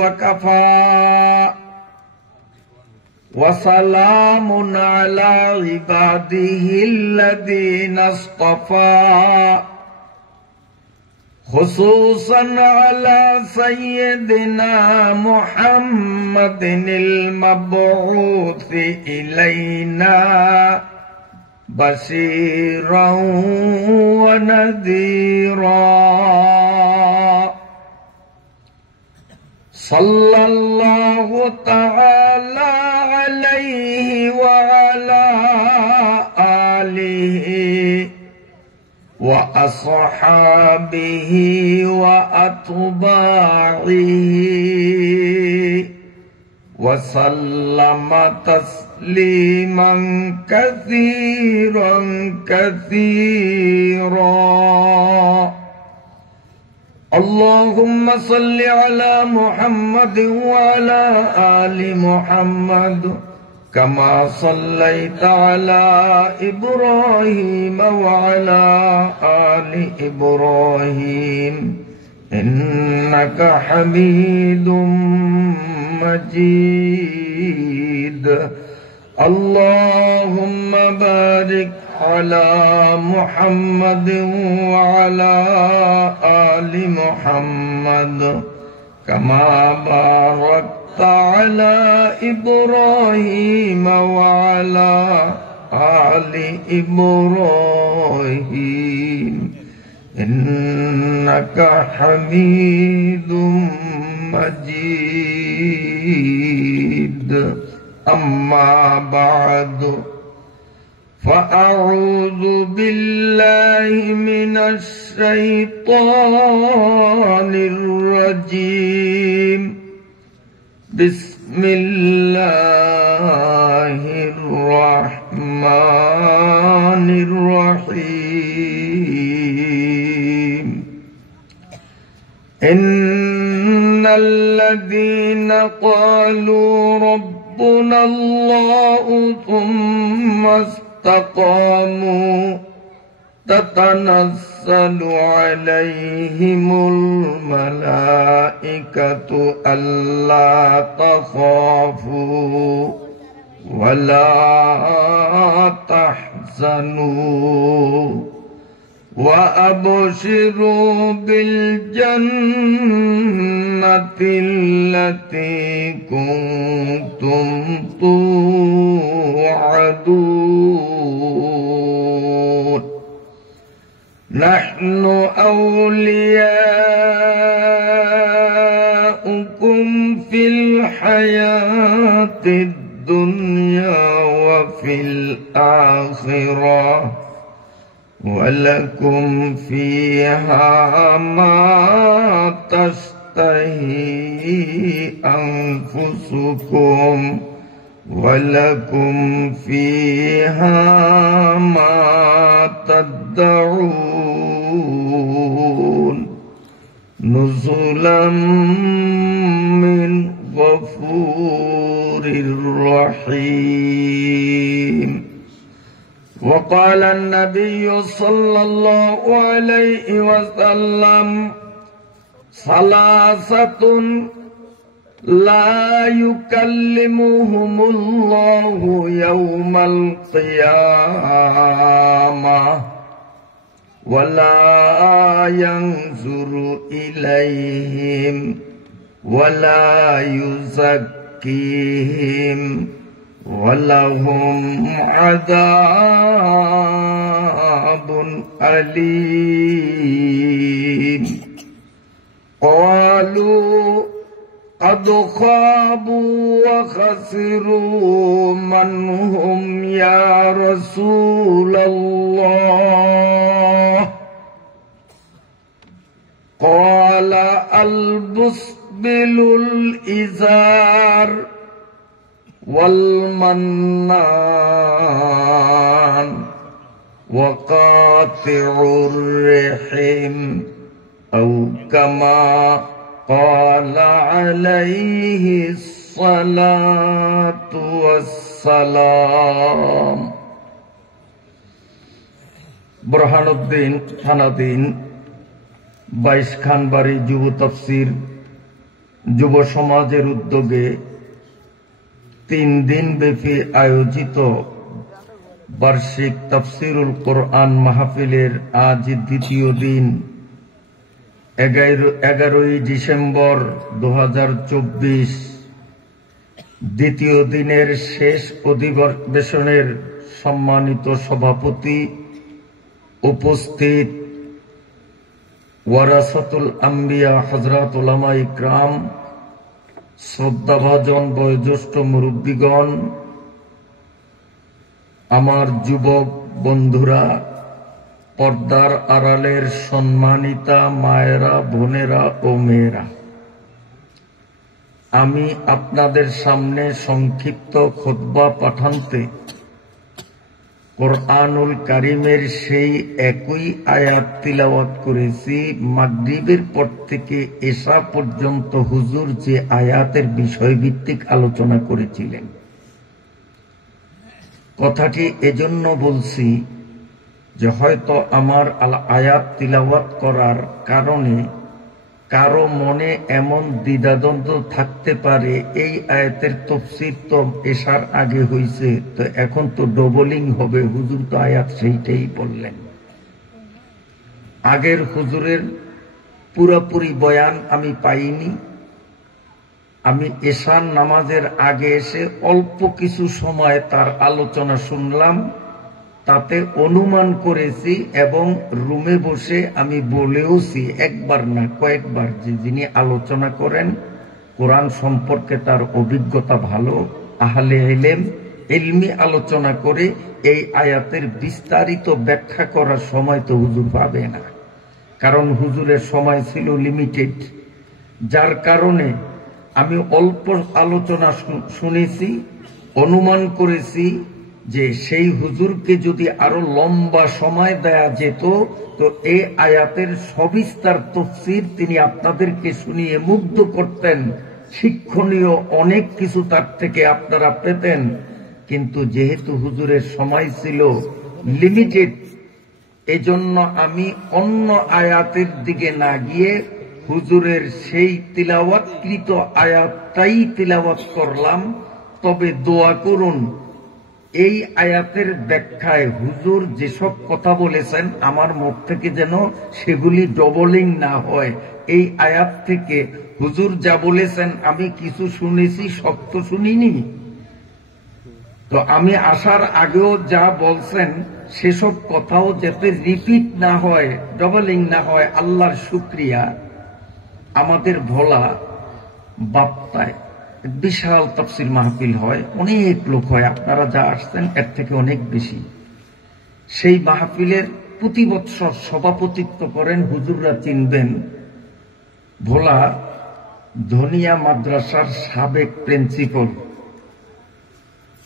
وكفى وسلام على عباده الذين اصطفى خصوصا على سيدنا محمد المبعوث إلينا بشيرا ونذيرا صلى الله تعالى عليه وعلى آله وأصحابه وأتباعه وسلم تسليما كثيرا كثيرا. اللهم صل على محمد وعلى آل محمد كما صليت على إبراهيم وعلى آل إبراهيم إنك حميد مجيد. اللهم بارك على محمد وعلى آل محمد كما باركت على إبراهيم وعلى آل إبراهيم إنك حميد مجيد. أما بعد فأعوذ بالله من الشيطان الرجيم. بسم الله الرحمن الرحيم. إن الذين قالوا ربنا الله ثم استقاموا تتنزل عليهم الملائكة ألا تخافوا ولا تحزنوا وأبشروا بالجنة التي كنتم توعدون. نحن أولياؤكم في الحياة الدنيا وفي الآخرة ولكم فيها ما تشتهي أنفسكم ولكم فيها ما تدعون نزلا من غفور رحيم. وقال النبي صلى الله عليه وسلم ثلاثة لا يكلمهم الله يوم القيامة ولا ينظر إليهم ولا يزكيهم ولهم عذاب أليم. قالوا قد خابوا وخسروا من هم يا رسول الله؟ قال البسبل الإزار والمنان وقاطع الرحم أو كما قال عليه الصلاة والسلام. বুরহানুদ্দিন থানাদ্দিন 22 খানবাড়ি যুব তাফসীর যুব সমাজের উদ্যোগে 3 দিন ব্যাপী আয়োজিত বার্ষিক তাফসিরুল কোরআন মাহফিলের আজ দ্বিতীয় দিন 11ই ডিসেম্বর 2024 দ্বিতীয় দিনের শেষ অধিবেশনের সম্মানিত সভাপতি, উপস্থিত ওয়ারাসাতুল আম্বিয়া হযরত উলামা ইকরাম, শ্রদ্ধাভাজন বয়োজ্যেষ্ঠ মুরব্বীগণ, আমার যুবক বন্ধুরা, পর্দার আড়ালের সম্মানিতা মায়েরা, বোনেরা ও মেয়েরা, আমি আপনাদের সামনে সংক্ষিপ্ত খুতবা পাঠান্তে কোরআনুল কারীমের সেই একই আয়াত তিলাওয়াত করেছি মাগরিবের পর থেকে এশা পর্যন্ত হুজুর যে আয়াতের বিষয়ভিত্তিক আলোচনা করেছিলেন। কথাটি এজন্য বলছি যে হয়তো আমার আয়াত তিলাওয়াত করার কারণে কারো মনে এমন দ্বিধাদ্বন্দ্ব থাকতে পারে, এই আয়াতের তাফসীর তো এশার আগে হইছে, তো এখন তো ডবলিং হবে, হুজুর তো আয়াত সেইটাই বললেন। আগের হুজুরের পুরোপুরি বয়ান আমি পাইনি। আমি এশার নামাজের আগে এসে অল্প কিছু সময় তার আলোচনা শুনলাম, তাতে অনুমান করেছি এবং রুমে বসে আমি বলেওছি একবার না কয়েকবার যে যিনি আলোচনা করেন কোরআন সম্পর্কে তার অভিজ্ঞতা ভালো, আহলে ইলমি আলোচনা করে এই আয়াতের বিস্তারিত ব্যাখ্যা করার সময় তো হুজুর পাবে না, কারণ হুজুরের সময় ছিল লিমিটেড। যার কারণে আমি অল্প আলোচনা শুনেছি, অনুমান করেছি যে সেই হুজুরকে যদি আরো লম্বা সময় দেয়া যেত তো এই আয়াতের সবিস্তার তাফসীর তিনি আপনাদেরকে শুনিয়ে মুগ্ধ করতেন, শিক্ষণীয় অনেক কিছু তার থেকে আপনারা পেতেন। কিন্তু যেহেতু হুজুরের সময় ছিল লিমিটেড, এজন্য আমি অন্য আয়াতের দিকে না গিয়ে হুজুরের সেই তিলাওয়াতকৃত আয়াতটাই তিলাওয়াত করলাম। তবে দোয়া করুন এই আয়াতের ব্যাখ্যায় হুজুর যেসব কথা বলেছেন আমার মুখ থেকে যেন সেগুলি ডবলিং না হয়। এই আয়াত থেকে হুজুর যা বলেছেন আমি কিছু শুনেছি, সব তো শুনিনি। তো আমি আসার আগেও যা বলছেন সেসব কথাও যাতে রিপিট না হয়, ডবলিং না হয়, আল্লাহর শুকরিয়া। আমাদের ভোলা বাপ্তায় বিশাল তাফসীর মাহফিল হয়, অনেক লোক হয়, আপনারা যা আসছেন এর থেকে অনেক বেশি। সেই মাহফিলের প্রতি বৎসর সভাপতিত্ব করেন, হুজুররা চিনবেন, ভোলা ধনিয়া মাদ্রাসার সাবেক প্রিন্সিপাল,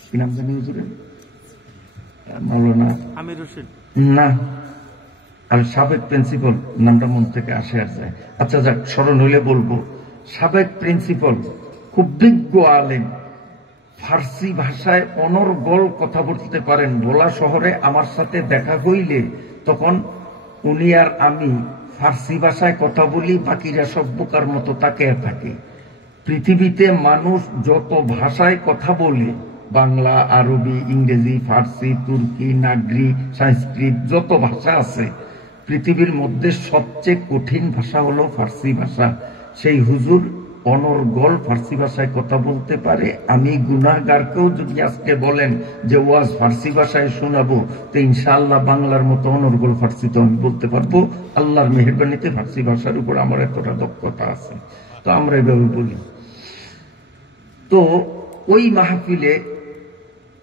কি নাম জানি হুজুরের, মৌলানা আমির হোসেন না, আর সাবেক প্রিন্সিপাল নামটা মন থেকে আসে আর যায়। আচ্ছা যাক, স্মরণ হইলে বলবো। সাবেক প্রিন্সিপাল, খুব বিজ্ঞ আলেম, ফার্সি ভাষায় অনর্গল কথা বলতে পারেন। ভোলা শহরে আমার সাথে দেখা হইলে তখন উনি আর আমি ফার্সি ভাষায় কথা বলি, বাকিরা সব বোকার মতো তাকিয়ে থাকে। পৃথিবীতে মানুষ যত ভাষায় কথা বলে, বাংলা, আরবি, ইংরেজি, ফার্সি, তুর্কি, নাগরি, সংস্কৃত, যত ভাষা আছে, পৃথিবীর মধ্যে সবচেয়ে কঠিন ভাষা হলো ফার্সি ভাষা। সেই হুজুর অনর্গল ফার্সি ভাষায় কথা বলতে পারে। আমি গুনাহগারকেও যদি আজকে বলেন যে ওয়াজ ফার্সি ভাষায় শোনাবো, তো ইনশাআল্লাহ বাংলার মতো অনর্গল ফার্সি তো আমি বলতে পারবো। আল্লাহর মেহেরবানিতে ফার্সি ভাষার উপর আমার এতটা দক্ষতা আছে, তো আমরা এভাবে বলি। তো ওই মাহফিলে,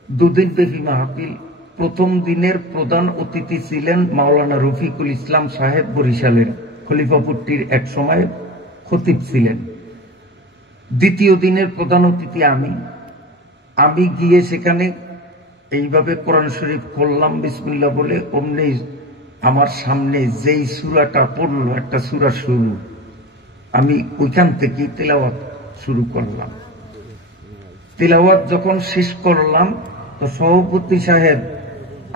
2 দিন ব্যাপী মাহফিল, প্রথম দিনের প্রধান অতিথি ছিলেন মাওলানা রফিকুল ইসলাম সাহেব, বরিশালের খলিফাপুরটির এক সময় খতিব ছিলেন। দ্বিতীয় দিনের প্রধান অতিথি আমি গিয়ে সেখানে এইভাবে কোরআন শরীফ খুললাম বিসমিল্লাহ বলে, অমনি আমার সামনে যেই সূরাটা পড়লো, একটা সূরা শুরু, আমি ওইখান থেকে তিলাওয়াত শুরু করলাম। তিলাওয়াত যখন শেষ করলাম তো সভাপতি সাহেব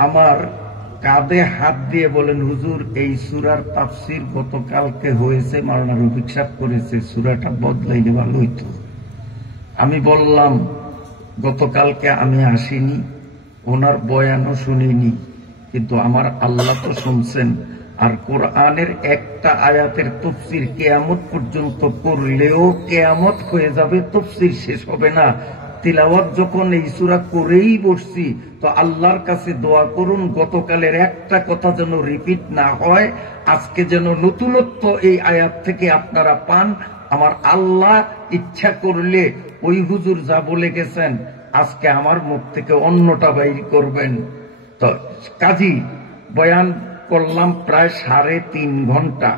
আমার কাঁধে হাত দিয়ে বলেন, হুজুর এই সূরার তাফসীর গতকালকে হয়েছে, মাওলানা রফিক সাহেব করেছে, সূরাটা বদলাইলে ভালো হইতো। আমি বললাম গতকালকে আমি আসিনি, ওনার বয়ানও শুনিনি, কিন্তু আমার আল্লাহ তো শুনছেন। আর কোরআনের একটা আয়াতের তাফসীর কিয়ামত পর্যন্ত করলেও কিয়ামত হয়ে যাবে, তাফসীর শেষ হবে না। তিলাওয়াত যখন এই সূরা করেই বসছি, তো আল্লাহর কাছে দোয়া করুন গতকালের একটা কথা যেন রিপিট না হয়, আজকে যেন নতুনত্ব এই আয়াত থেকে আপনারা পান। আমার আল্লাহ ইচ্ছা করলে ওই হুজুর যা বলে গেছেন আজকে আমার মুখ থেকে অন্যটা বাইর করবেন। তো কাজী বয়ান করলাম প্রায় 3.5 ঘন্টা।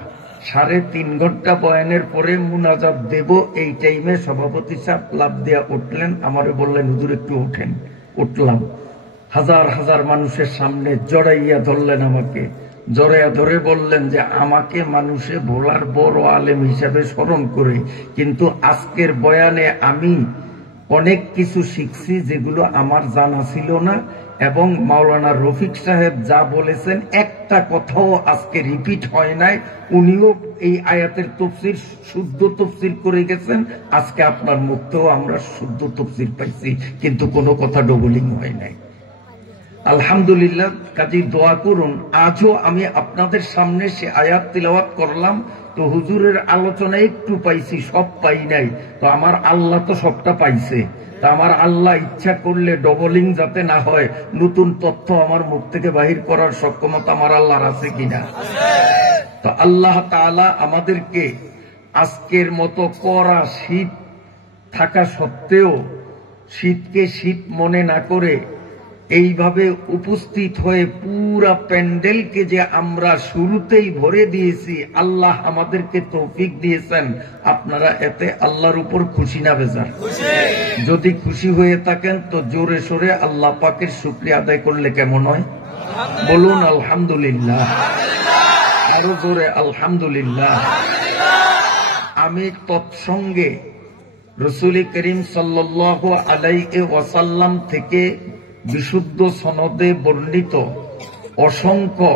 3.5 ঘন্টা বয়ানের পরে মুনাজাত দেব। এই টাইমে সভাপতি সাহেব লাভ দিয়া উঠলেন, আমারে বললেন হুজুর একটু ওঠেন। উঠলাম, হাজার হাজার মানুষের সামনে জড়াইয়া ধরলেন আমাকে, জড়াইয়া ধরে বললেন যে আমাকে মানুষে ভোলার বড় আলেম হিসাবে স্মরণ করে, কিন্তু আজকের বয়ানে আমি অনেক কিছু শিখছি যেগুলো আমার জানা ছিল না, এবং মাওলানা রফিক সাহেব যা বলেছেন একটা কথাও আজকে রিপিট হয় নাই। উনিও এই আয়াতের তাফসীর শুদ্ধ তাফসীর করে গেছেন। আজকে আপনার মুক্তও আমরা শুদ্ধ তাফসীর পাইছি, কিন্তু কোনো কথা ডবলিং হয় নাই। আলহামদুলিল্লাহ। কাজী দোয়া করুন। আজও আমি আপনাদের সামনে সে আয়াত তিলাওয়াত করলাম, তো হুজুরের আলোচনা একটু পাইছি, সব পাই নাই। তো আমার আল্লাহ তো সবটা পাইছে। তা আমার আল্লাহ ইচ্ছা করলে ডবলিং যাতে না হয়, নতুন তথ্য আমার মুখ থেকে বাহির করার সক্ষমতা আমার আল্লাহর আছে কিনা। তো আল্লাহ তাআলা আমাদেরকে আজকের মতো কড়া শীত থাকা সত্ত্বেও শীতকে শীত মনে না করে এইভাবে উপস্থিত হয়ে পুরা প্যান্ডেলকে যে আমরা শুরুতেই ভরে দিয়েছি, আল্লাহ আমাদেরকে তৌফিক দিয়েছেন। আপনারা এতে আল্লাহর উপর খুশি না বেজার? যদি খুশি হয়ে থাকেন তো জোরে সোরে আল্লাহ পাকের শুকরিয়া আদায় করলে কেমন হয়? বলুন আলহামদুলিল্লাহ, আরো জোরে আলহামদুলিল্লাহ। আমি তৎসঙ্গে রাসূল করিম সাল্লাল্লাহু আলাইহি ওয়াসাল্লাম থেকে বিশুদ্ধ সনদে বর্ণিত অসংখ্য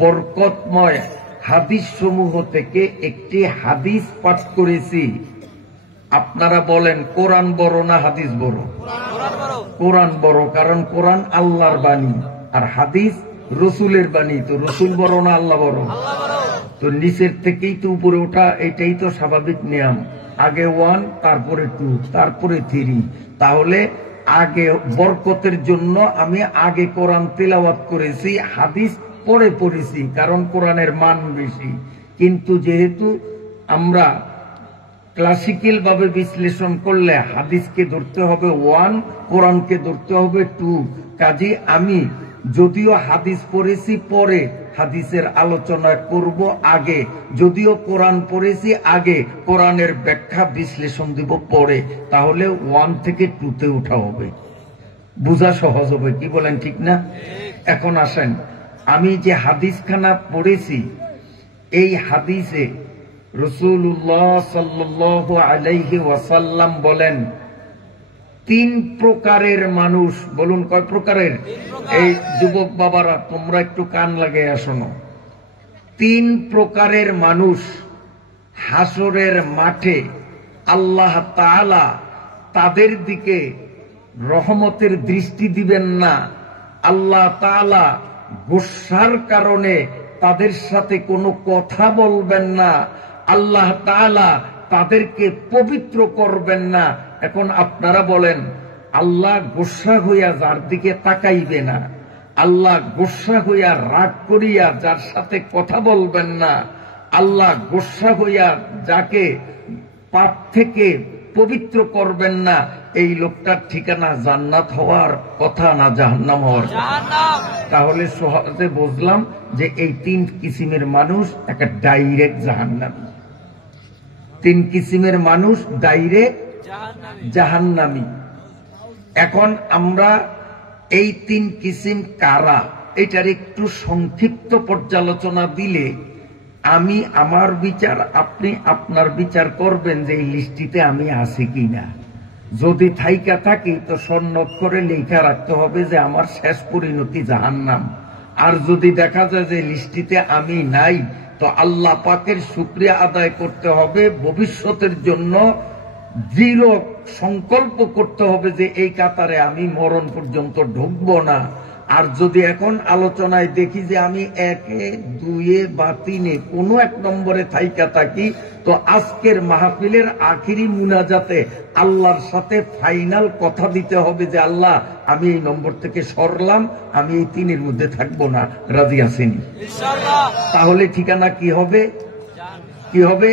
বরকতময় হাদিস সমূহ থেকে একটি হাদিস পাঠ করেছি। আপনারা বলেন কোরআন বড় না হাদিস বড়? কোরআন বড়, কারণ কোরআন আল্লাহর বাণী আর হাদিস রসুলের বাণী। তো রসুল বড় না আল্লাহ বড়? তো নিচের থেকেই তো উপরে ওঠা, এটাই তো স্বাভাবিক নিয়ম। আগে 1, তারপরে 2, তারপরে 3। তাহলে আগে বরকতের জন্য আমি আগে কোরআন তিলাওয়াত করেছি, হাদিস পরে পড়েছি, কারণ কোরআনের মান বেশি। কিন্তু যেহেতু আমরা ক্লাসিক্যাল ভাবে বিশ্লেষণ করলে হাদিসকে ধরতে হবে 1, কোরআনকে ধরতে হবে 2। কাজে আমি যদিও হাদিস পড়েছি পরে, হাদিসের আলোচনা করব আগে। যদিও কোরআন পড়েছি আগে, কোরআনের ব্যাখ্যা বিশ্লেষণ দিব পরে। তাহলে 1 থেকে 2-তে উঠা হবে, বোঝা সহজ হবে। কি বলেন, ঠিক না? এখন আসেন, আমি যে হাদিসখানা পড়েছি, এই হাদিসে রাসূলুল্লাহ সাল্লাল্লাহু আলাইহি ওয়াসাল্লাম বলেন 3 প্রকারের মানুষ। বলুন কয় প্রকারের? এই যুবক বাবারা তোমরা একটু কান লাগিয়ে শোনো। 3 প্রকারের মানুষ হাসরের মাঠে আল্লাহ তাআলা তাদের দিকে রহমতের দৃষ্টি দিবেন না। আল্লাহ তাআলা গোসার কারণে তাদের সাথে কোনো কথা বলবেন না। আল্লাহ তাআলা তাদেরকে পবিত্র করবেন না। এখন আপনারা বলেন, আল্লাহ গোসা হইয়া যার দিকে তাকাইবে না, আল্লাহ গোসা হইয়া রাগ করিয়া যার সাথে কথা বলবেন না, আল্লাহ গোসা হইয়া যাকে পাপ থেকে পবিত্র করবেন না, এই লোকটার ঠিকানা জান্নাত হওয়ার কথা না জাহান্নাম হওয়ার? তাহলে সহজে বুঝলাম যে এই 3 কিসিমের মানুষ একটা ডাইরেক্ট জাহান্নামী। 3 কিসিমের মানুষ ডাইরেক্ট জাহান্নামী। এখন আমরা এই 3 কিসিম কারা, এটার একটু সংক্ষিপ্ত পর্যালোচনা দিলে আমি আমার বিচার, আপনি আপনার বিচার করবেন যে এই লিস্টিতে আমি আছি কিনা। যদি থাইকা থাকি তো স্বর্ণাক্ষরে লেখা রাখতে হবে যে আমার শেষ পরিণতি জাহান্নাম। আর যদি দেখা যায় যে লিস্টিতে আমি নাই, তো আল্লাহ পাকের শুকরিয়া আদায় করতে হবে, ভবিষ্যতের জন্য দৃঢ় সংকল্প করতে হবে যে এই কাতারে আমি মরণ পর্যন্ত ঢুকবো না। আর যদি এখন আলোচনায় দেখি যে আমি 1, 2 বা 3 কোনো এক নম্বরে থাইকা থাকি, তো আজকের মাহফিলের আখিরি মুনাজাতে আল্লাহর সাথে ফাইনাল কথা দিতে হবে যে আল্লাহ আমি এই নম্বর থেকে সরলাম, আমি এই 3-এর মধ্যে থাকবো না, রাজি আছেন? তাহলে ঠিকানা কি হবে? কি হবে?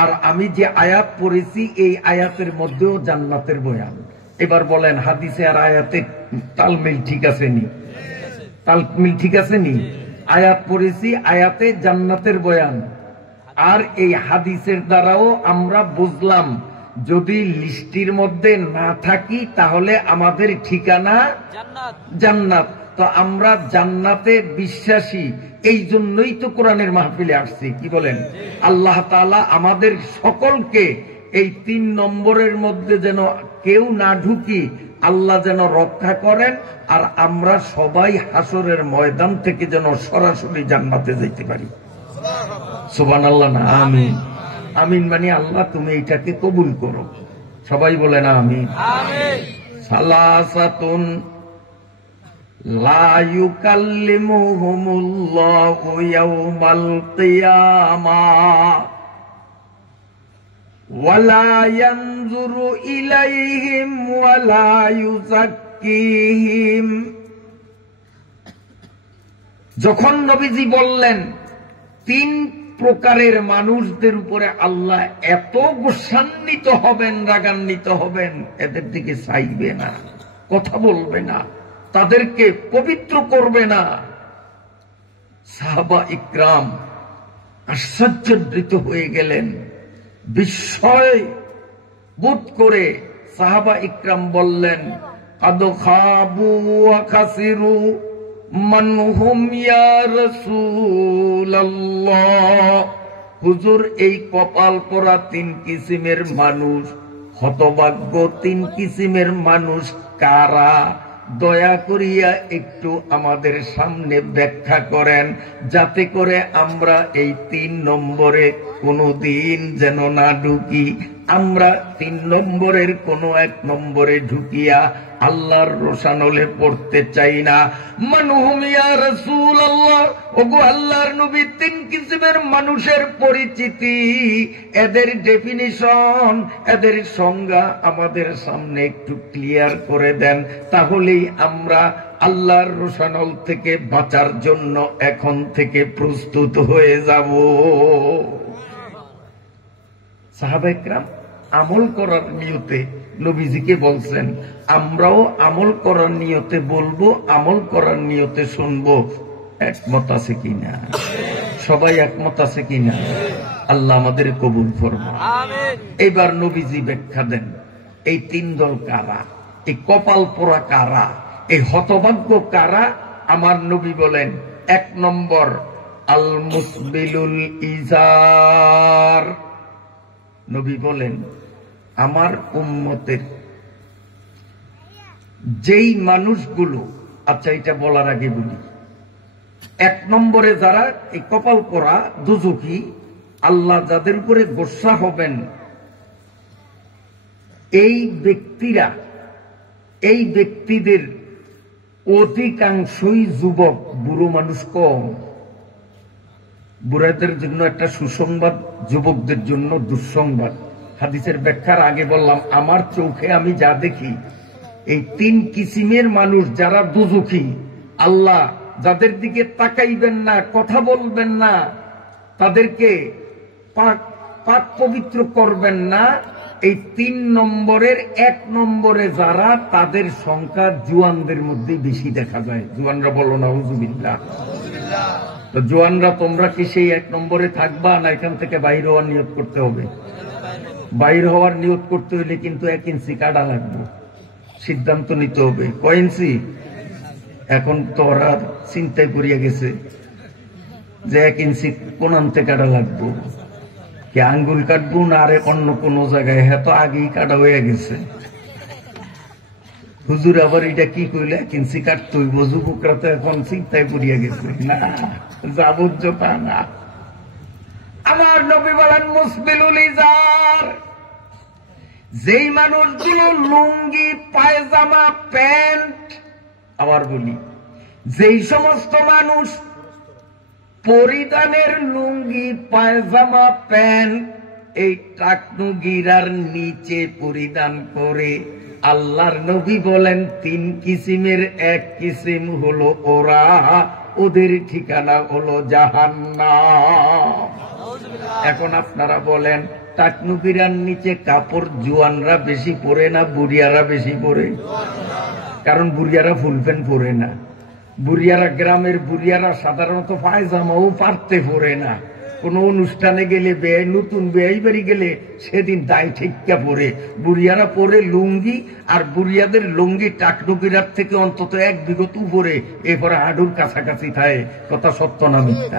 আর আমি যে আয়াত পড়েছি এই আয়াতের মধ্যেও জান্নাতের বয়ান। এবার বলেন হাদিসে আর আয়াতে তালমিল ঠিক আছে নি? তালমিল ঠিক আছে নি? আয়াত পড়েছি, আয়াতে জান্নাতের বয়ান, আর এই হাদিসের দ্বারাও আমরা বুঝলাম যদি লিস্টির মধ্যে না থাকি তাহলে আমাদের ঠিকানা জান্নাত। তো আমরা জান্নাতে বিশ্বাসী, এই জন্যই তো কোরআনের মাহফিলে আসছি। কি বলেন? আল্লাহ তাআলা আমাদের সকলকে এই 3 নম্বরের মধ্যে যেন কেউ না ঢুকি, আল্লাহ যেন রক্ষা করেন, আর আমরা সবাই হাসরের ময়দান থেকে যেন সরাসরি জান্নাতে যেতে পারি। সুবহানাল্লাহ না? আমিন। আমিন মানে আল্লাহ তুমি এটাকে কবুল করো। সবাই বলেন আমিন। সালাসাতুন লা ইউকাল্লিমুহুমুল্লাহু ইয়াওমাল কিয়ামাহ ওয়ালা ইয়ানজুরু ইলাইহিম ওয়ালা ইউযাক্কিহিম। যখন নবীজি বললেন 3 প্রকারের মানুষদের উপরে আল্লাহ এত গোসান্বিত হবেন, রাগান্বিত হবেন, এদের দিকে চাইবে না, কথা বলবে না, তাদেরকে পবিত্র করবে না। সাহাবা ইকরাম আশ্চর্যজনিত হয়ে গেলেন, বিস্ময় বোধ করে সাহাবা ইকরাম বললেন, কাদ খাবু ওয়া খাসিরু মান হুম ইয়া রাসূলুল্লাহ। হুজুর, এই কপাল পোড়া 3 কিসিমের মানুষ, হতভাগ্য 3 কিসিমের মানুষ কারা? দয়া করিয়া একটু আমাদের সামনে ব্যাখ্যা করেন, যাতে করে আমরা এই 3 নম্বরে কোনদিন যেন না ঢুকি। আমরা 3 নম্বরের কোন 1 নম্বরে ঢুকিয়া আল্লাহর রোশানলে পড়তে চাই না। মানহুম ইয়া রাসূলুল্লাহ, ওগো আল্লাহর নবী, 3 কিসিমের মানুষের পরিচিতি, এদের ডেফিনিশন, এদের সংজ্ঞা আমাদের সামনে একটু ক্লিয়ার করে দেন, তাহলেই আমরা আল্লাহর রোশানল থেকে বাঁচার জন্য এখন থেকে প্রস্তুত হয়ে যাব। সাহাবায়ে কেরাম আমল করার নিয়তে নবীজিকে বলছেন, আমরাও আমল করার নিয়তে বলবো, আমল করার নিয়তে শুনবো। একমত আছে কিনা? সবাই একমত আছে কিনা? আল্লাহ আমাদের কবুল ফরমান। এবার নবীজি ব্যাখ্যা দেন এই 3 দল কারা, এই কপাল পোড়া কারা, এই হতভাগ্য কারা। আমার নবী বলেন 1 নম্বর আল মুসবিলুল ইজার। নবী বলেন আমার উম্মতের যেই মানুষগুলো, আচ্ছা এটা বলার আগে বলি, 1 নম্বরে যারা এই কপাল পোড়া দুজকি, আল্লাহ যাদের উপরে গোসা হবেন, এই ব্যক্তিরা, এই ব্যক্তিদের অধিকাংশই যুবক, বুড়ো মানুষ কম। বুড়াদের জন্য একটা সুসংবাদ, যুবকদের জন্য দুঃসংবাদ। হাদিসের ব্যাখ্যার আগে বললাম, আমার চোখে আমি যা দেখি, এই 3 কিসিমের মানুষ যারা দুজকি, আল্লাহ যাদের দিকে তাকাইবেন না, কথা বলবেন না, তাদেরকে পাক পবিত্র করবেন না, এই 3 নম্বরের 1 নম্বরে যারা, তাদের সংখ্যা জুয়ানদের মধ্যে বেশি দেখা যায়। জুয়ানরা বলো নাউযুবিল্লাহ। তো জুয়ানরা তোমরা কি সেই 1 নম্বরে থাকবা, না এখান থেকে বাইর হওয়ার নিয়ত করতে হবে? বাইর হওয়ার নিয়ত করতে হইলে কিন্তু 1 ইঞ্চি কাটা লাগবে, সিদ্ধান্ত নিতে হবে। কয় ইঞ্চি? এখন তো ওরা চিন্তায় করিয়া গেছে যে 1 ইঞ্চি কোন আনতে কাটা লাগবো, কি আঙ্গুল কাটবো না আরে অন্য কোন জায়গায়, হ্যাঁ তো আগেই কাটা হয়ে গেছে। হুজুর আবার এটা কি কইলে 1 ইঞ্চি কাটতে হইব, যুবকরা তো এখন চিন্তায় পড়িয়া গেছে। না, যাবজ্জতা না। আমার নবী বলেন মুসবিলুল ইজার, যেই মানুষগুলো লুঙ্গি পায়জামা প্যান্ট, আবার বলি যেই সমস্ত মানুষ পরিধানের লুঙ্গি পায়জামা প্যান্ট এই টাকনু গিরার নিচে পরিধান করে, আল্লাহর নবী বলেন 3 কিসিমের 1 কিসিম হলো ওরা, ওদের ঠিকানা হলো জাহান্নাম। এখন আপনারা বলেন টাকনু গিরার নিচে কাপড় জোয়ানরা বেশি পরে না বুড়িয়ারা বেশি পরে? কারণ বুড়িয়ারা ফুল প্যান্ট পরে না, বুড়িয়ারা গ্রামের বুড়িয়ারা সাধারণত পায়জামাও পারতে পরে না। কোন অনুষ্ঠানে গেলে বেয়াই, নতুন বেয়াই বাড়ি গেলে সেদিন দায় ঠিকা পরে। বুড়িয়ারা পরে লুঙ্গি, আর বুড়িয়াদের লুঙ্গি টাকনুকিরার থেকে অন্তত 1 বিঘত উপরে, এরপরে হাডুর কাছাকাছি থাকে। কথা সত্য না মিথ্যা?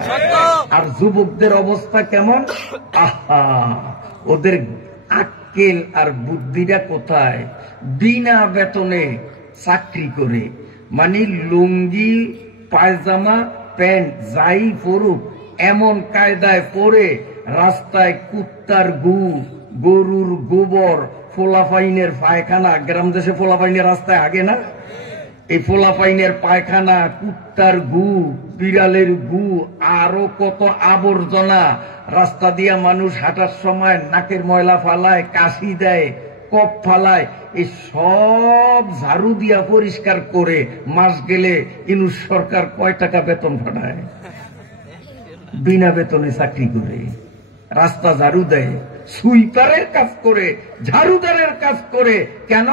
আর যুবকদের অবস্থা কেমন? আহা, ওদের আক্কেল আর বুদ্ধিটা কোথায়? বিনা বেতনে চাকরি করে, মানে লুঙ্গি পায়জামা প্যান্ট যাই পরুক এমন কায়দায় পরে রাস্তায় কুত্তার গু, গরুর গোবর, ফোলাফাইনের পায়খানা, গ্রাম দেশে ফোলাফাইনের রাস্তায় আগে না, এই ফোলাফাইনের পায়খানা, কুত্তার গু, বিড়ালের গু, আরো কত আবর্জনা রাস্তা দিয়া মানুষ হাঁটার সময় নাকের ময়লা ফালায়, কাশি দেয়, কপ ফালায়, এই সব ঝাড়ু দিয়া পরিষ্কার করে মাস গেলে ইনুস সরকার কয় টাকা বেতন পাঠায়? বিনা বেতনে চাকরি করে, রাস্তা ঝাড়ু দেয়, সুইপারের কাজ করে, ঝাড়ুদারের কাজ করে। কেন?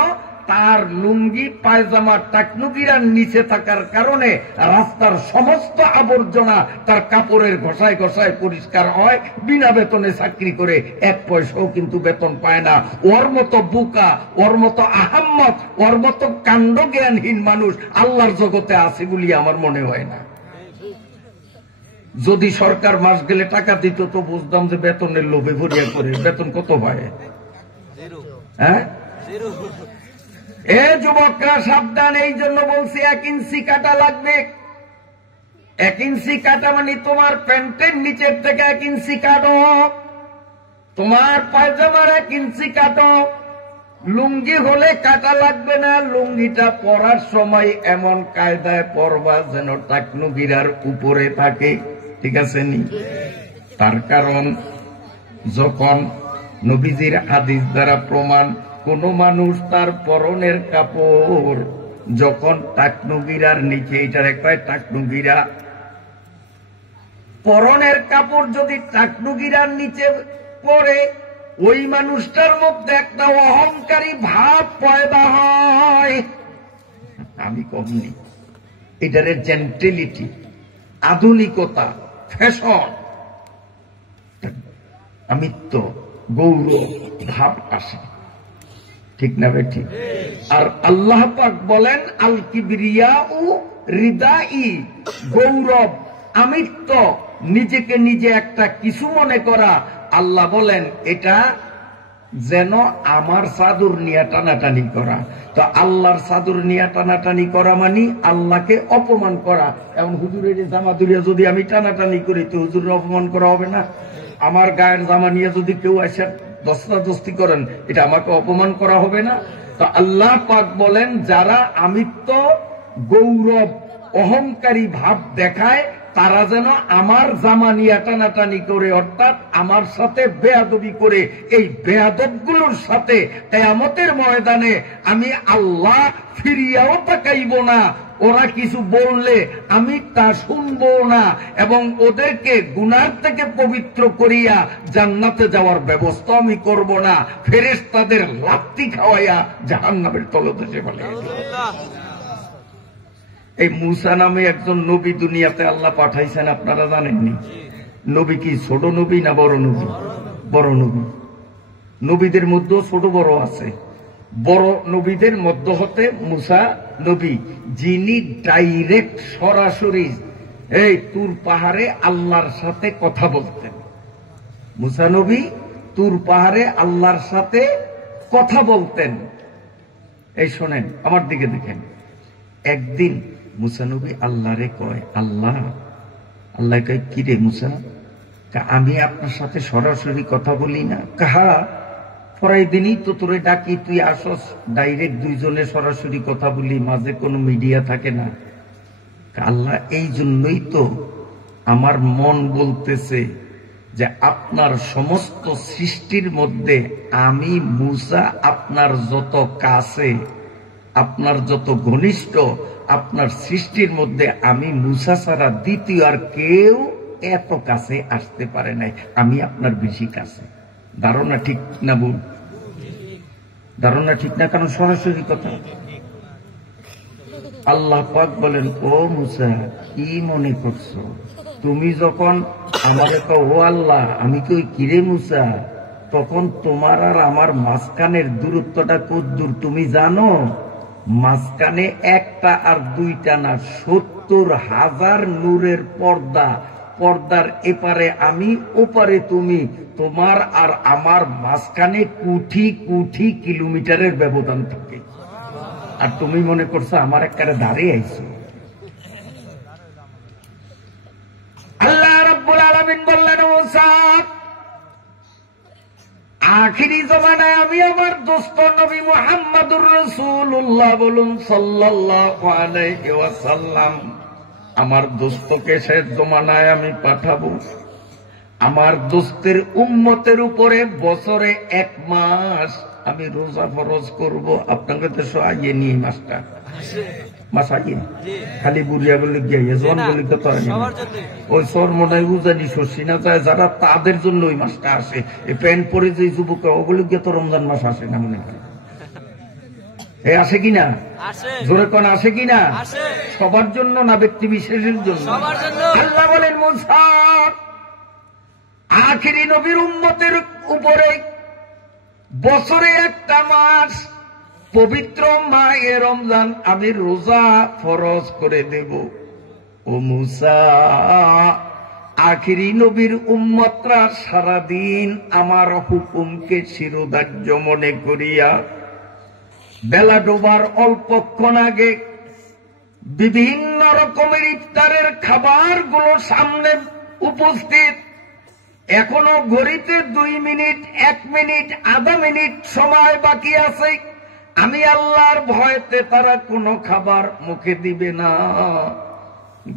তার লুঙ্গি পায়জামা টাকনুকিরার নিচে থাকার কারণে রাস্তার সমস্ত আবর্জনা তার কাপড়ের ঘষায় ঘষায় পরিষ্কার হয়। বিনা বেতনে চাকরি করে, 1 পয়সাও কিন্তু বেতন পায় না। ওর মতো বোকা, ওর মতো আহাম্মদ, ওর মতো কাণ্ড জ্ঞানহীন মানুষ আল্লাহর জগতে আছে বলি আমার মনে হয় না। যদি সরকার মাস গেলে টাকা দিত তো বুঝতাম যে বেতনের লোভে ভরিয়া করে। বেতন কত পায়? হ্যাঁ, এ যুবকরা সাবধান। এই জন্য বলছি 1 ইঞ্চি কাটা লাগবে। 1 ইঞ্চি কাটা মানে তোমার প্যান্টের নিচের থেকে 1 ইঞ্চি কাটো, তোমার পায়জামার 1 ইঞ্চি কাটো। লুঙ্গি হলে কাটা লাগবে না। লুঙ্গিটা পরার সময় এমন কায়দায় পরবা যেন টাকনু গিরার উপরে থাকে। ঠিক আছে নি? তার কারণ যখন নবীজির হাদিস দ্বারা প্রমাণ, কোন মানুষ তার পরনের কাপড় যখন টাকনু গিরার নিচে, এটার একটা টাকনু গিরা, পরনের কাপড় যদি টাকনু গিরার নিচে পরে, ওই মানুষটার মধ্যে একটা অহংকারী ভাব পয়দা হয়। আমি কমনি, এটার জেন্টেলিটি, আধুনিকতা, ফ্যাশন, আমিত্ব, গৌরব ভাব আসে। ঠিক না বে? ঠিক। আর আল্লাহ পাক বলেন আল কিবরিয়াউ রিদাই, গৌরব, আমিত্ব, নিজেকে নিজে একটা কিছু মনে করা। আল্লাহ বলেন এটা যেন আমার চাদর নিয়ে টানাটানি করা। তো আল্লাহর চাদর নিয়ে টানাটানি করা মানে আল্লাহকে অপমান করা। এমন হুজুরের জামা ধরিয়া যদি আমি টানাটানি করি তো হুজুরের অপমান করা হবে না? আমার গায়ের জামা নিয়ে যদি কেউ এসে দস্তাদস্তি করেন, এটা আমাকে অপমান করা হবে না? তো আল্লাহ পাক বলেন যারা আমিত্ব, গৌরব, অহংকারী ভাব দেখায় তারা যেন আমার জামা নিয়ে টানাটানি করে, অর্থাৎ আমার সাথে বেয়াদবি করে। এই বেয়াদবগুলোর সাথে কিয়ামতের ময়দানে আমি আল্লাহ ফিরিয়াও তাকাইব না। ওরা কিছু বললে আমি তা শুনবো না, এবং ওদেরকে গুনার থেকে পবিত্র করিয়া জান্নাতে যাওয়ার ব্যবস্থা আমি করব না। ফেরেশতাদের লাত্তি খাওয়াইয়া জাহান্নামের তলদেশে ফেলে। এই মূসা নামে একজন নবী দুনিয়াতে আল্লাহ পাঠাইছেন, আপনারা জানেননি? নবী কি ছোট নবী না বড় নবী? বড় নবী। নবীদের মধ্যেও ছোট বড় আছে। বড় নবীদের মধ্য হতে মূসা নবী, যিনি ডাইরেক্ট সরাসরি এই তুর পাহাড়ে আল্লাহর সাথে কথা বলতেন। মূসা নবী তুর পাহাড়ে আল্লাহর সাথে কথা বলতেন। এই শোনেন, আমার দিকে দেখেন। একদিন মুসা নবী আল্লাহরে কয়, আল্লাহ কয়, কি রে মুসা? আমি আপনার সাথে সরাসরি কথা বলি না। কাহা পরাই দিনই তো তোরে ডাকি, তুই আসস, ডাইরেক্ট দুইজনে সরাসরি কথা বলি, মাঝে কোনো মিডিয়া থাকে না। আল্লাহ এই জন্যই তো আমার মন বলতেছে যে আপনার সমস্ত সৃষ্টির মধ্যে আমি মুসা আপনার যত কাছে, আপনার যত ঘনিষ্ঠ, আপনার সৃষ্টির মধ্যে আমি মুসা ছাড়া দ্বিতীয় আর কেউ এত কাছে আসতে পারে নাই, আমি আপনার বেশি কাছে। ধারণা ঠিক না বল? ধারণা ঠিক না? কারণ সরাসরি কথা। আল্লাহ পাক বলেন, ও মুসা কি মনে করছো? তুমি যখন আমাকে কও ও আল্লাহ আমি কি ওই কিরে মুসা, তখন তোমার আর আমার মাঝখানের দূরত্বটা কত দূর তুমি জানো? মাঝখানে একটা আর দুইটা না, ৭০,০০০ নূরের পর্দা। পর্দার এপারে আমি, ওপারে তুমি। তোমার আর আমার মাঝখানে কোটি কোটি কিলোমিটারের ব্যবধান থাকে। আর তুমি মনে করছো আমার একবারে দাঁড়িয়ে আইছো। আল্লাহ রাব্বুল আলামিন বললেন, মুসা আখিরি জমানায় আমি আমার দোস্ত নবী মুহাম্মদুর রাসূলুল্লাহ বলুন সাল্লাল্লাহু আলাইহি ওয়াসাল্লাম, আমার দোস্তকে শেষ জমানায় আমি পাঠাবো। আমার দোস্তের উম্মতের উপরে বছরে ১ মাস আমি রোজা ফরজ করব। আপনাকে তো আইয়ে নিয়ে মাসটা মাস আইয়ে খালি বুড়িয়া বলে গিয়ে জন বলে তো ওই সর মনে হয় উজানি শস্যি না যায় যারা, তাদের জন্য ওই মাসটা আসে। এই প্যান্ট পরে যে যুবক ওগুলো গিয়ে তো রমজান মাস আসে না মনে হয়। এ আসে কিনা? জোরে কোন আসে কিনা? সবার জন্য না ব্যক্তি বিশেষের জন্য? আল্লাহ বলেন, মুসা আখিরি নবীর উম্মতের উপরে বছরে ১টা মাস পবিত্র মাহে রমজান আমি রোজা ফরজ করে দেব। ও মুসা আখিরি নবীর উম্মতরা সারাদিন আমার হুকুমকে শিরোধার্য মনে করিয়া বেলা ডোবার অল্পক্ষণ আগে বিভিন্ন রকমের ইফতারের খাবারগুলো সামনে উপস্থিত। এখনো ঘড়িতে ২ মিনিট, ১ মিনিট, আধা মিনিট সময় বাকি আছে। আমি আল্লাহর ভয়তে তারা কোনো খাবার মুখে দিবে না।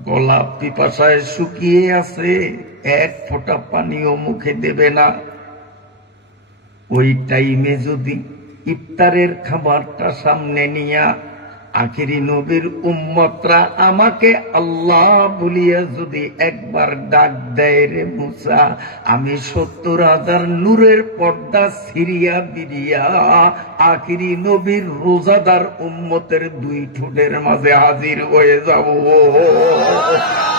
গলা পিপাসায় শুকিয়ে আছে, ১ ফোঁটা পানিও মুখে দেবে না। ওই টাইমে যদি ইফতারের খাবারটা সামনে নিয়া আখিরি নবীর উম্মতরা আমাকে আল্লাহ বলিয়া যদি একবার ডাক দেয়, রে মুসা আমি ৭০,০০০ নূরের পর্দা সিরিয়া বিরিয়া আখিরি নবীর রোজাদার উম্মতের ২ ঠোঁটের মাঝে হাজির হয়ে যাব।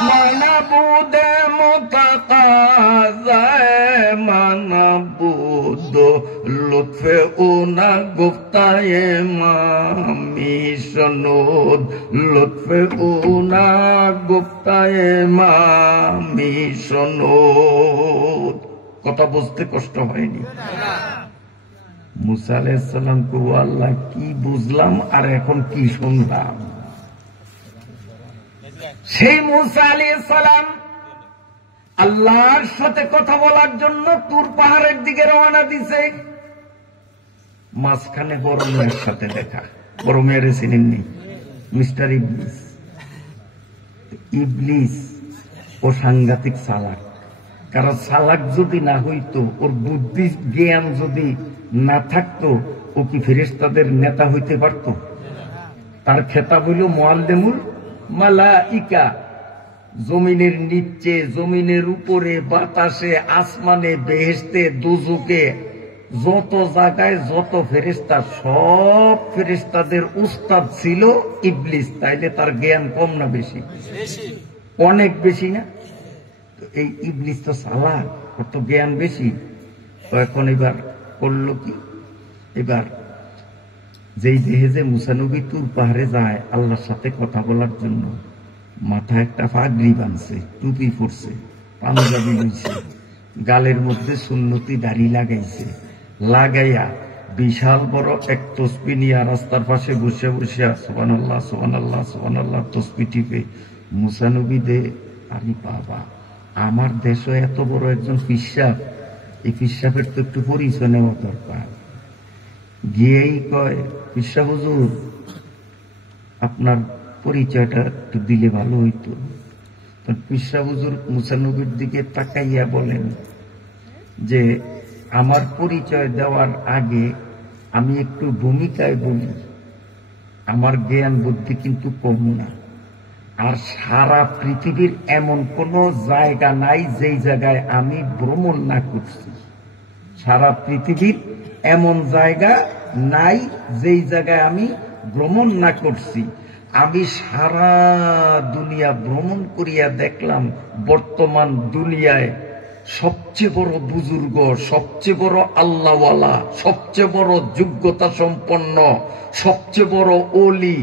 মানাবুদে মুতাকাযায় মানাবুদ লুৎফে উনা গুফতায়ে মামি সনদ লুৎফে উনা গুফতায়ে মামি সনদ। কথা বুঝতে কষ্ট হয়নি? মুসা আলাইহিস সালাম কো আল্লাহ কি বুঝলাম আর এখন কি শুনলাম। সেই মুসা আলাইহিস সালাম আল্লাহর সাথে কথা বলার জন্য তুর পাহাড়ের দিকে রওনা দিছে। মাঝখানে বড় মেয়ের সাথে দেখা। বড় মেয়ের চিনেননি? মিস্টার ইবলিস। ইবলিস ও সাংঘাতিক চালাক। কারণ চালাক যদি না হইতো, ওর বুদ্ধি জ্ঞান যদি না থাকতো, ও কি ফেরেশতাদের নেতা হইতে পারত? তার খেতাব হইল মুআল্লিমুল মালাইকা। জমিনের নিচে, জমিনের উপরে, বাতাসে, আসমানে, বেহেশতে, দোজখে, যত জায়গায় যত ফেরেশতা, সব ফেরেশতাদের উস্তাদ ছিল ইবলিস। তাইলে তার জ্ঞান কম না বেশি? অনেক বেশি না? তো এই ইবলিস তো চালাক, ওর তো জ্ঞান বেশি। তো এখন এবার করলো কি, এবার যেই দেহে যে মুসা নবী তুর পাহাড়ে যায় আল্লাহর সাথে কথা বলার জন্য, মাথায় একটা পাগড়ি বাঁধছে, টুপি পরছে, পাঞ্জাবি লইছে, গালের মধ্যে সুন্নতি দাড়ি লাগাইছে, লাগাইয়া বিশাল বড় এক তসবি নিয়ে রাস্তার পাশে বসে বসে সুবহানাল্লাহ সুবহানাল্লাহ সুবহানাল্লাহ তসবি টিপে মুসা নবী দে। আরে বাবা, আমার দেশে এত বড় একজন পিসাব, এই পিসাবের তো একটু পরিচয় নেওয়া দরকার। গিয়েই কয়, পিসাব হুজুর আপনার পরিচয়টা একটু দিলে ভালো হইতো। পিসা হুজুর মুসা নবীর দিকে তাকাইয়া বলেন যে আমার পরিচয় দেওয়ার আগে আমি একটু ভূমিকায় বলি, আমার জ্ঞান বুদ্ধি কিন্তু কম না। আর সারা পৃথিবীর এমন কোন জায়গা নাই যেই জায়গায় আমি ভ্রমণ না করছি। সারা পৃথিবীর এমন জায়গা নাই যেই জায়গায় আমি ভ্রমণ না করছি। আমি সারা দুনিয়া ভ্রমণ করিয়া দেখলাম, বর্তমান দুনিয়ায় সবচেয়ে বড় বুজুর্গ, সবচেয়ে বড় আল্লাহওয়ালা, সবচেয়ে বড় যোগ্যতা সম্পন্ন, সবচেয়ে বড় ওলি,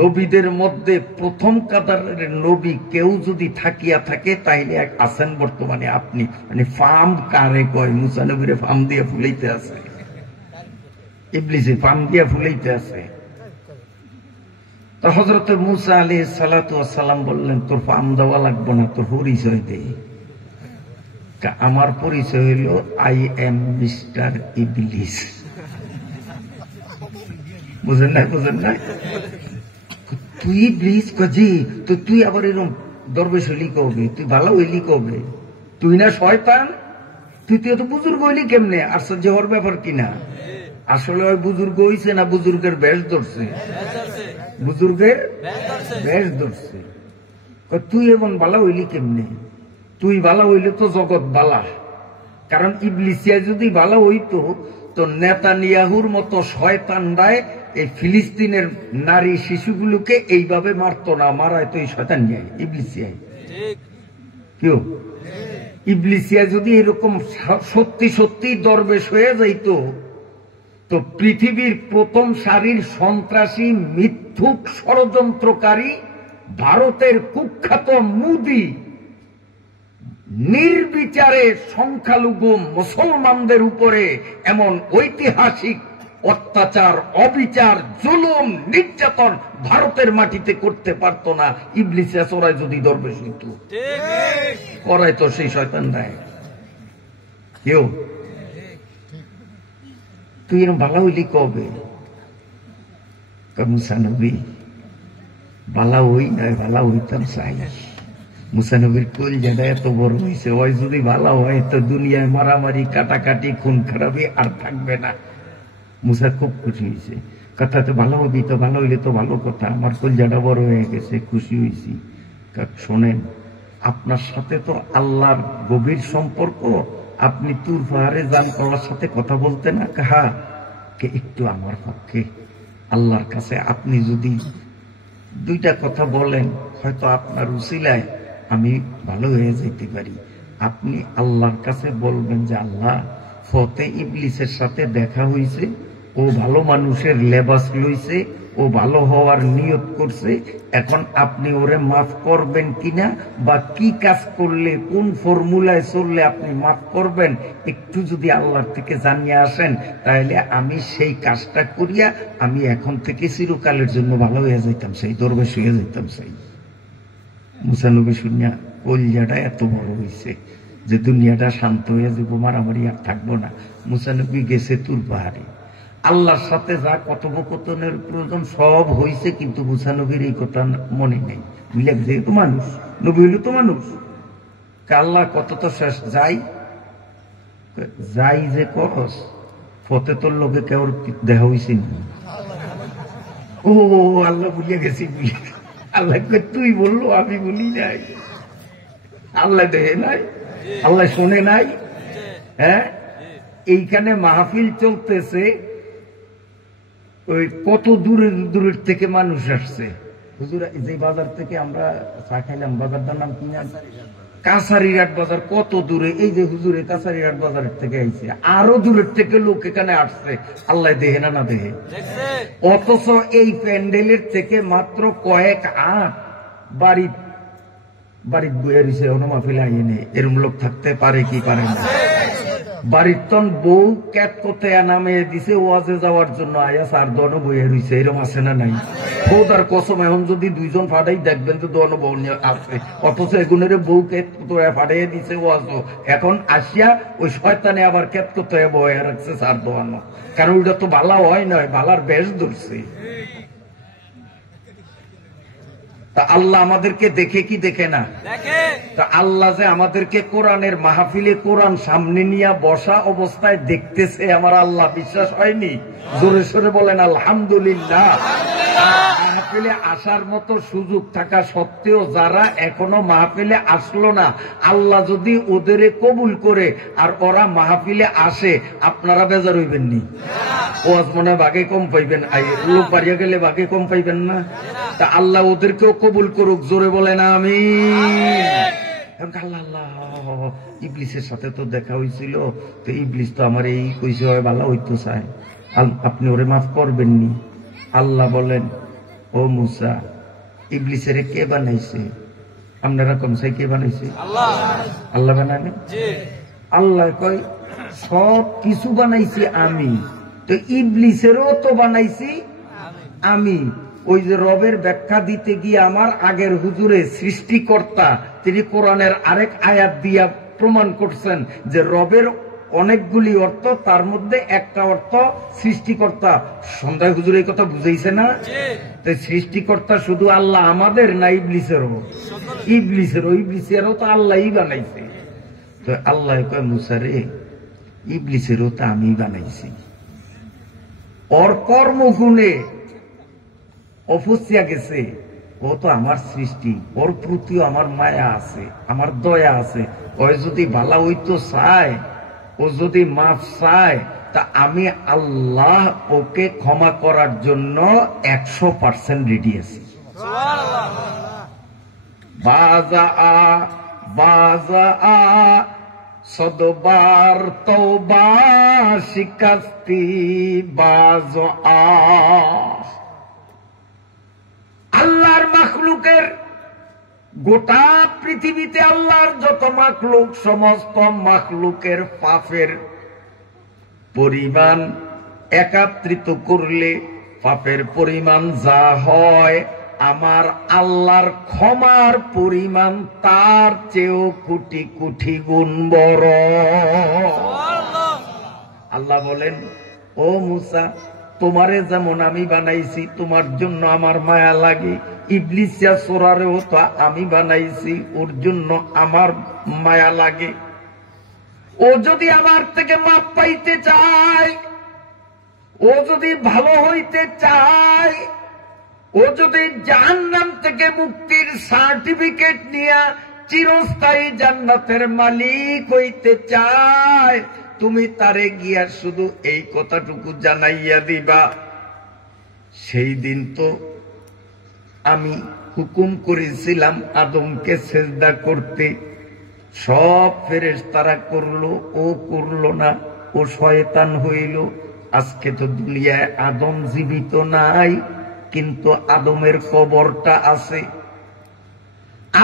নবীদের মধ্যে প্রথম কাতারের নবী কেউ যদি থাকিয়া থাকে তাইলে আছেন বর্তমানে আপনি। মানে ফার্ম কারে কয়? মুসা নবীরে ফার্ম দিয়ে ফুলাইতে আছে, ইবলিসে ফার্ম দিয়া ফুলাইতে আছে। তো হযরত মুসা আলাইহিস সালাতু ওয়াস সালাম বললেন, তোর ফার্ম দেওয়া লাগবে না, তোর পরিচয় দে। আমার পরিচয় হইল আই এম মিস্টার ইবলিস। বুঝেন না? বুঝেন না? তুই ইবলিস কাজী, তো তুই আবার এরকম দরবেশ হইলি কবে? তুই ভালো হইলি কবে? তুই না শয়তান? তুই তো এত বুজুর্গ হইলি কেমনে? আশ্চর্য হওয়ার ব্যাপার কিনা? আসলে ওই বুজুর্গ হইছে না বুজুর্গের বেশ ধরছে? বুজুর্গের বেশ ধরছে। তুই এমন বালা হইলি কেমনে? তুই বালা হইলে তো জগৎ বালা। কারণ ইবলিসিয়া যদি বালা হইতো তো নেতানিয়াহুর মতো শয়তানরায় এই ফিলিস্তিনের নারী শিশুগুলোকে এইভাবে মারতো না, মারায় তো এই শয়তান নিয়ে ইবলিসিয়ায়। কেউ ইবলিসিয়া যদি এরকম সত্যি সত্যি দরবেশ হয়ে যাইতো তো পৃথিবীর প্রথম সারির সন্ত্রাসী, মিথ্যুক, ষড়যন্ত্রকারী ভারতের কুখ্যাত মোদি নির্বিচারে সংখ্যালঘু মুসলমানদের উপরে এমন ঐতিহাসিক অত্যাচার, অবিচার, জুলুম, নির্যাতন ভারতের মাটিতে করতে পারত না ইবলিসে চোরাই যদি দরবেশ হইত। করাই তো সেই শয়তান রায়। কেউ তুই এরকম বালা হইলি কবে? মুসা নবী বালা হই নয়, বালা হইতাম চাই। মুসা নবীর কলিজাটা এত বড় হয়েছে, ওই যদি ভালো হয় তো দুনিয়ায় মারামারি, কাটাকাটি, খুন খারাপি আর থাকবে না। মুসা খুব খুশি হয়েছে। কথা তো ভালো হবি, তো ভালো হইলে তো ভালো কথা, আমার কলিজাটা বড় হয়ে গেছে, খুশি হয়েছি। শোনেন, আপনার সাথে তো আল্লাহর গভীর সম্পর্ক। আপনি তুর পাহাড়ে যান, আল্লাহর সাথে কথা বলতে না কাহা কে একটু আমার পক্ষে আল্লাহর কাছে আপনি যদি দুইটা কথা বলেন, হয়তো আপনার উসিলায় আমি ভালো হয়ে যেতে পারি। আপনি আল্লাহর কাছে বলবেন যে আল্লাহ, ফতে ইবলিসের সাথে দেখা হয়েছে, ও ভালো মানুষের লেবাস লইছে, ও ভালো হওয়ার নিয়ত করছে, এখন আপনি ওরে মাফ করবেন কিনা বা কি কাজ করলে, কোন ফর্মুলায় চললে আপনি মাফ করবেন, একটু যদি আল্লাহর থেকে জানিয়ে আসেন, তাহলে আমি সেই কাজটা করিয়া আমি এখন থেকে চিরকালের জন্য ভালো হয়ে যাইতাম, সেই দরবেশ হয়ে যাইতাম। সেই মুসা নবী শুনিয়া কলিজাটা এত বড় হয়েছে যে দুনিয়াটা শান্ত হয়ে যাব, মারামারি আর থাকবো না। মুসা নবী গেছে তুর পাহাড়ে, আল্লাহর সাথে যা কথোপকথনের প্রয়োজন সব হয়েছে, কিন্তু মুসা নবীর এই কথা মনে নেই। বুঝলে, যেহেতু মানুষ, নবী হইল তো মানুষ। আল্লাহ কত তো শেষ যাই যাই যে কস ফতে তোর লোকে কেউ দেখা হয়েছে না। ও আল্লাহ বুঝিয়ে গেছি, আল্লাহ তুই বললো আমি বলি নাই, আল্লাহ দেখে নাই, আল্লাহ শোনে নাই। হ্যাঁ, এইখানে মাহফিল চলতেছে, ওই কত দূরের দূরের থেকে মানুষ আসছে। হুজুর, যে বাজার থেকে আমরা চা খাইলাম, বাজারটার নাম কি? কাছারিঘাট বাজার। কত দূরে, এই যে হুজুরে কাছারিঘাট বাজারের থেকে আইছে, আরো দূরের থেকে লোক এখানে আসছে। আল্লাহ দেখে না, না দেখে? অথচ এই প্যান্ডেলের থেকে মাত্র কয়েক আট বাড়ি বাড়ি বয়ে রয়েছে, মাহফিল আইনে। এরম লোক থাকতে পারে কি পারে না? বাড়ির তন বউ ক্যাট কোথায় নামে দিছে ওয়াজে যাওয়ার জন্য আয়া 4 দন বইয়ে রইছে, এরকম আছে না নাই? খোদার কসম এখন যদি 2 জন ফাটাই দেখবেন তো দন বউ আছে, অথচ এগুনের বউ ক্যাট কোথায় ফাটাইয়া দিছে ওয়াজ, এখন আসিয়া ওই শয়তানে আবার ক্যাট কোথায় বয়ে রাখছে 4 দোয়ান, কারণ ওইটা তো বালা হয় নয়, বালার বেশ ধরছে। তা আল্লাহ আমাদেরকে দেখে কি দেখে না? তা আল্লাহ যে আমাদেরকে কোরআনের মাহফিলে কোরআন সামনে নিয়ে বসা অবস্থায় দেখতেছে, আমার আল্লাহ বিশ্বাস হয়নি? জোরে সোরে বলেন আলহামদুলিল্লাহ। মাহফিলে আসার মতো সুযোগ থাকা সত্ত্বেও যারা এখনো মাহফিলে আসলো না, আল্লাহ যদি ওদের কবুল করে আর ওরা মাহফিলে আসে, আপনারা বেজার হইবেন নি? ওয়াজ মনে বাগে কম পাইবেন, লোক বাড়িয়ে গেলে বাগে কম পাইবেন না? তা আল্লাহ ওদেরকেও কবুল করুক, জোরে বলেন আমিন। আল্লাহ আল্লাহ, ইবলিসের সাথে তো দেখা হয়েছিল, তো ইবলিস তো আমার এই কইছে হয় ভালো হইতো চায়, আপনি ওরে মাফ করবেননি। আল্লাহ বলেন, ও মুসা, ইবলিসের কে বানাইছে? আপনারা কমসাই কে বানাইছে? আল্লাহ বানানে? আল্লাহ কয় সব কিছু বানাইছি আমি, তো ইবলিসেরও তো বানাইছি আমি। ওই যে রবের ব্যাখ্যা দিতে গিয়ে আমার আগের হুজুরে সৃষ্টিকর্তা তিনি কোরআনের আরেক আয়াত দিয়া প্রমাণ করছেন যে রবের অনেকগুলি অর্থ, তার মধ্যে একটা অর্থ সৃষ্টিকর্তা। সন্ধ্যায় হুজুর এই কথা বুঝাইছে না? তাই সৃষ্টিকর্তা শুধু আল্লাহ আমাদের না ইবলিসেরও? ইবলিসেরও তো আল্লাহই বানাইছে। তো আল্লাহ কয় মুসা রে, ইবলিসেরও তো আমি বানাইছি, ওর কর্মগুণে অপচিয়া গেছে, ও তো আমার সৃষ্টি, ওর প্রতিও আমার মায়া আছে, আমার দয়া আছে। ও যদি ভালো হইতো চায়, ও যদি মাফ চায়, তা আমি আল্লাহ ওকে ক্ষমা করার জন্য 100% রেডি আছি। বাজা সদবার তওবা শিকাস্তি বাজা। আল্লাহর মাখলুকের গোটা পৃথিবীতে আল্লাহর যত মাখলুক, সমস্ত মাখলুকের পাপের পরিমাণ একত্রিত করলে পাপের পরিমাণ যা হয়, আমার আল্লাহর ক্ষমার পরিমাণ তার চেয়েও কোটি কোটি গুণ বড়। আল্লাহ বলেন, ও মুসা, তোমারে যেমন আমি বানাইছি, তোমার জন্য আমার মায়া লাগে। ইবলিসিয়া সোরারেও তো আমি বানাইছি, ওর জন্য আমার মায়া লাগে। ও যদি আমার থেকে মাপ পাইতে চায়, ও যদি ভালো হইতে চায়, ও যদি জাহান্নাম থেকে মুক্তির সার্টিফিকেট নিয়ে চিরস্থায়ী জান্নাতের মালিক হইতে চায়, তুমি তারে গিয়া শুধু এই কথাটুকু জানাইয়া দিবা, সেই দিন তো আমি হুকুম করেছিলাম আদমকে সেজদা করতে, সব ফেরেশতারা করলো, ও করলো না, ও শয়তান হইল। আজকে তো দুনিয়ায় আদম জীবিত নাই, কিন্তু আদমের কবরটা আছে।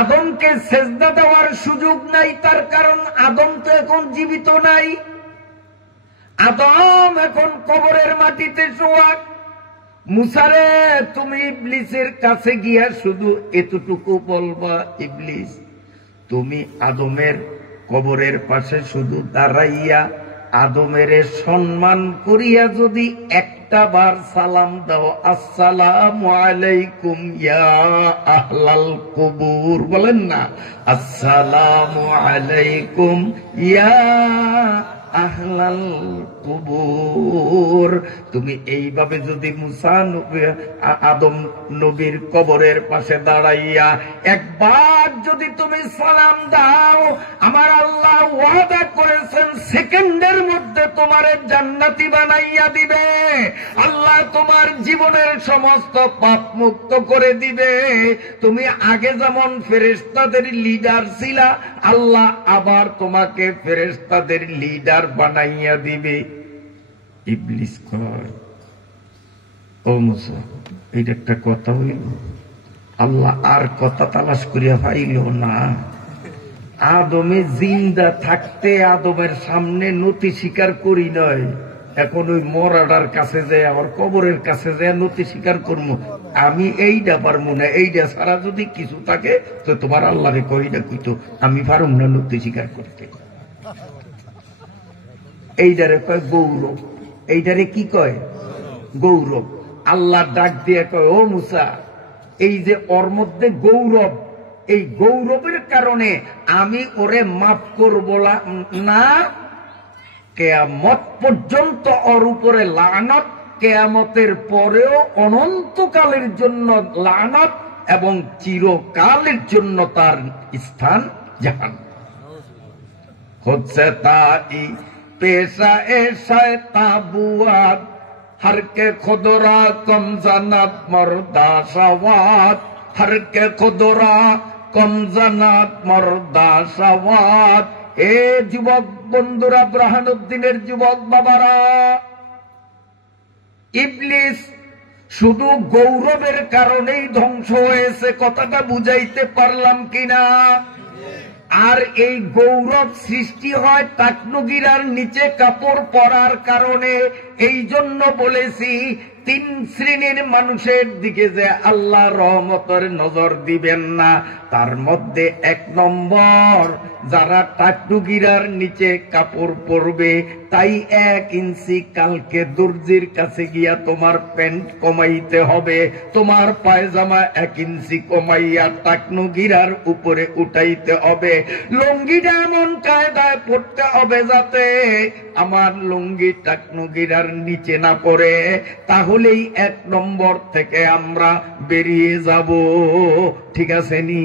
আদমকে সেজদা দেওয়ার সুযোগ নাই, তার কারণ আদম তো এখন জীবিত নাই। আদম এখন কবরের মাটিতে শোয়া। মুসারে, তুমি ইবলিসের কাছে গিয়া শুধু এতটুকু বলবা, ইবলিস তুমি আদমের কবরের পাশে শুধু দাঁড়াইয়া আদমের সম্মান করিয়া যদি একটা বার সালাম দাও, আসসালামু আলাইকুম ইয়া আহলাল কুবুর, বলেন না আসসালামু আলাইকুম ইয়া আহলাল কুবুর, তুমি এইভাবে যদি মুসা আদম নবীর কবরের পাশে দাঁড়াইয়া একবার যদি তুমি সালাম দাও, আমার আল্লাহ ওয়াদা করেছেন সেকেন্ডের মধ্যে তোমার জান্নাতি বানাইয়া দিবে। আল্লাহ তোমার জীবনের সমস্ত পাপ মুক্ত করে দিবে। তুমি আগে যেমন ফেরেশতাদের লিডার ছিলা, আল্লাহ আবার তোমাকে ফেরেশতাদের লিডার বানাইয়া দিবে। ইবলিস কয়, ও মুসা, এইটা একটা কথা হইল? আল্লাহ আর কথা তালাশ করিয়া পাইল না। আদমে জিন্দা থাকতে আদমের সামনে নতি স্বীকার করি নয়, এখন ওই মরাটার কাছে যায় আবার কবরের কাছে যায় নতি স্বীকার করবো। আমি এইটা পারবো না, এইটা ছাড়া যদি কিছু থাকে তো তোমার আল্লাহরে কই না কইতো আমি পারুম না নতি স্বীকার করতে। এইটারে কয় গৌরব। এইটারে কি কয়? গৌরব। আল্লাহ ডাক দিয়ে কয়, ও মুসা, এই যে ওর মধ্যে গৌরব, এই গৌরবের কারণে আমি ওরে মাফ করব না, কেয়ামত পর্যন্ত ওর উপরে লানত, কেয়ামতের পরেও অনন্তকালের জন্য লানত এবং চিরকালের জন্য তার স্থান জাহান্নাম। হচ্ছে তাই পেশা এ শয়তাবুয়াত हर के खुदरा कम जनात मर्दा सवात, हर के खुदरा कम जनात मर्दा सवात। ए যুবক বন্ধুরা, বুরহানুদ্দিনের যুবক বাবারা, ইবলিস শুধু গৌরবের কারণেই ধ্বংস হয়েছে, কথাটা বুঝাইতে পারলাম কিনা? আর এই গৌরব সৃষ্টি হয় টাকনুগিরার নিচে কাপড় পরার কারণে। এই জন্য বলেছি 3 শ্রেণীর মানুষের দিকে যে আল্লাহ রহমতের নজর দিবেন না, তার মধ্যে 1 নম্বর যারা টাকনুগিরার নিচে কাপড় পরবে। তাই 1 ইঞ্চি কালকে দর্জির কাছে গিয়া তোমার প্যান্ট কমাইতে হবে, তোমার পায়জামা 1 ইঞ্চি কমাইয়া টাকনুগিরার উপরে উঠাইতে হবে। লুঙ্গিটা এমন কায়দায় পড়তে হবে যাতে আমার লুঙ্গি টাকনুগিরার নিচে না পড়ে, তাহলেই 1 নম্বর থেকে আমরা বেরিয়ে যাব। ঠিক আছে নি?